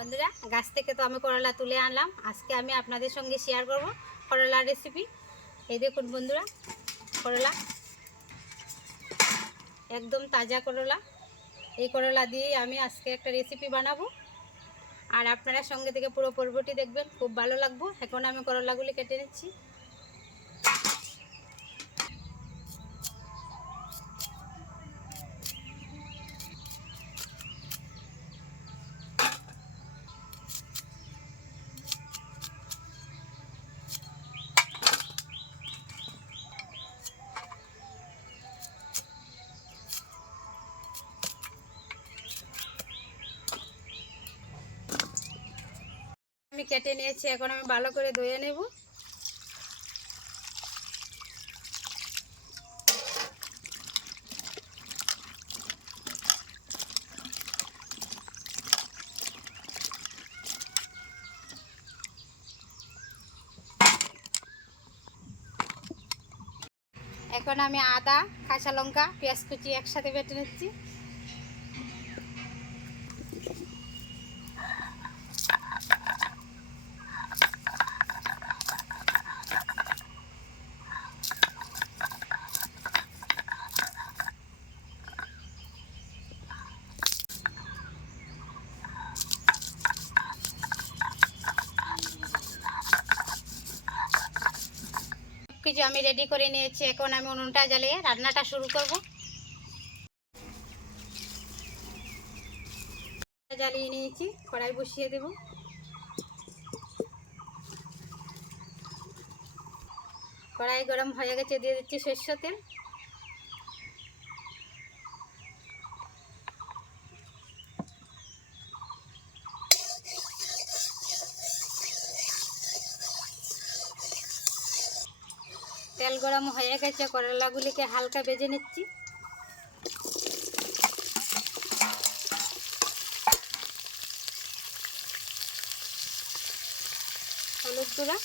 বন্ধুরা, গাছ থেকে তো আমি করলা তুলে আনলাম। আজকে আমি আপনাদের সঙ্গে শেয়ার করব করলার রেসিপি এই দেখুন বন্ধুরা, করলা। একদম তাজা করলা। এই করলা দিয়ে আমি আজকে একটা রেসিপি বানাবো। আর আপনারা সঙ্গে থেকে পুরো পর্বটি দেখবেন, খুব ভালো লাগবো। এখন আমি করলাগুলি কেটে নিচ্ছি। কেটে নিয়েছি, এখন আমি ভালো করে ধুয়ে নেব। এখন আমি আদা, কাঁচা লঙ্কা, পেঁয়াজ কুচি একসাথে বেটে নিচ্ছি। কিছু আমি রেডি করে নিয়েছি, এখন আমি উনুনটা জ্বালিয়ে রান্নাটা শুরু করব। জ্বালিয়ে নিয়েছি, কড়াই বসিয়ে দেব। কড়াই গরম হয়ে গেছে, দিয়ে দিচ্ছি সর্ষ তেল। তেল গরম হয়ে গেছে করলাগুলিকে হালকা বেজে নিচ্ছি। হলুদ গুঁড়া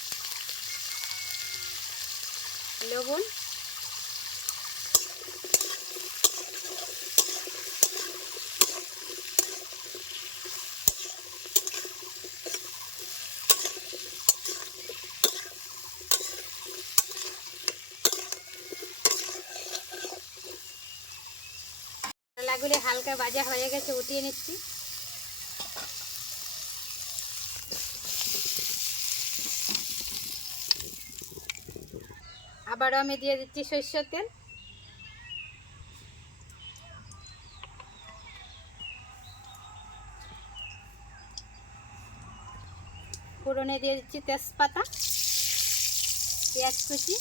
লবণ করলাগুলি হালকা ভাজা হয়ে গেছে, উঠিয়ে নিচ্ছি। আবারও আমি দিয়ে দিচ্ছি সরষের তেল। ফোড়নে দিয়ে দিচ্ছি তেজপাতা, পেঁয়াজ কুচি।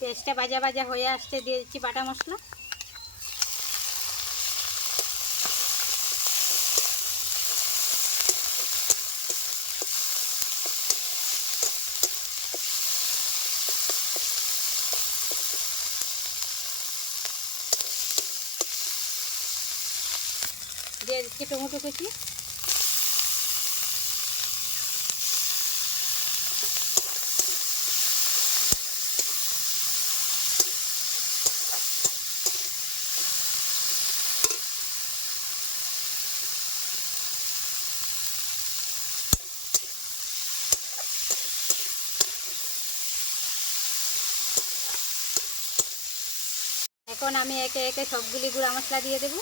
পেঁয়াজটা ভাজা ভাজা হয়ে আসতে দিয়ে দিচ্ছি বাটা মশলা। দিয়ে দিচ্ছি টমেটো কুচি। এখন আমি একে একে সবগুলি গুঁড়া মশলা দিয়ে দেব।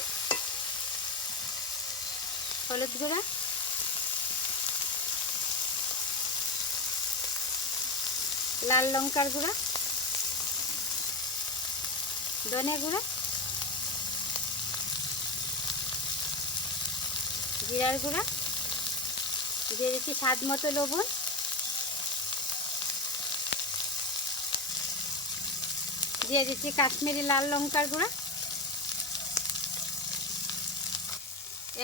হলুদ গুঁড়া। লাল লঙ্কার গুঁড়া। ধনে গুঁড়া। জিরার গুঁড়া। দিয়ে দিচ্ছি স্বাদ মতো লবণ। দিয়ে দিচ্ছি কাশ্মীরি লাল লঙ্কার গুঁড়া।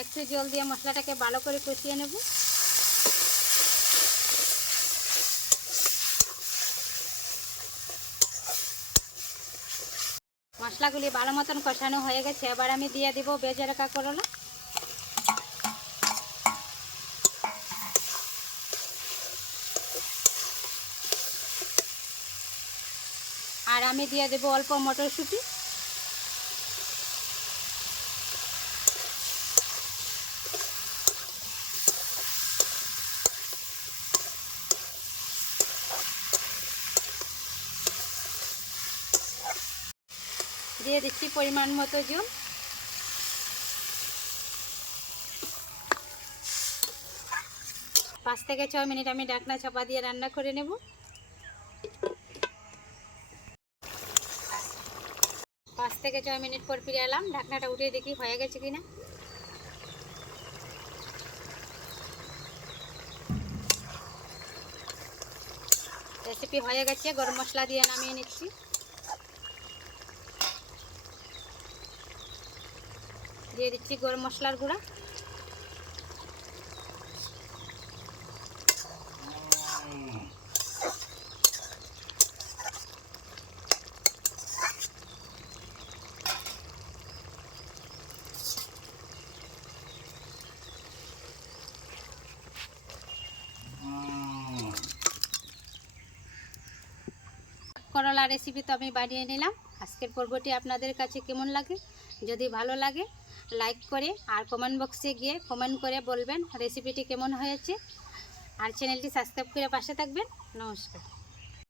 একটু জল দিয়ে মশলাটাকে ভালো করে কষিয়ে নেব। মশলাগুলি ভালো মতন কষানো হয়ে গেছে, এবার আমি দিয়ে দিব বেজে রাখা করলা আর আমি দিয়ে দেবো অল্প মটরশুঁটি। দিয়ে দিচ্ছি পরিমাণ মতো জল পাঁচ থেকে ছয় মিনিট আমি ডাকনা চাপা দিয়ে রান্না করে নেব পাঁচ থেকে ছয় মিনিট পর ফিরে এলাম। ঢাকনাটা উঠিয়ে দেখি হয়ে গেছে কিনা। রেসিপি হয়ে গেছে, গরম মশলা দিয়ে নামিয়ে নিচ্ছি। দিয়ে দিচ্ছি গরম মশলার গুঁড়া। করলা রেসিপি তো আমি বানিয়ে নিলাম। আজকের পর্বটি আপনাদের কাছে কেমন লাগে? যদি ভালো লাগে লাইক করে আর কমেন্ট বক্সে গিয়ে কমেন্ট করে বলবেন রেসিপিটি কেমন হয়েছে। আর চ্যানেলটি সাবস্ক্রাইব করে পাশে থাকবেন। নমস্কার।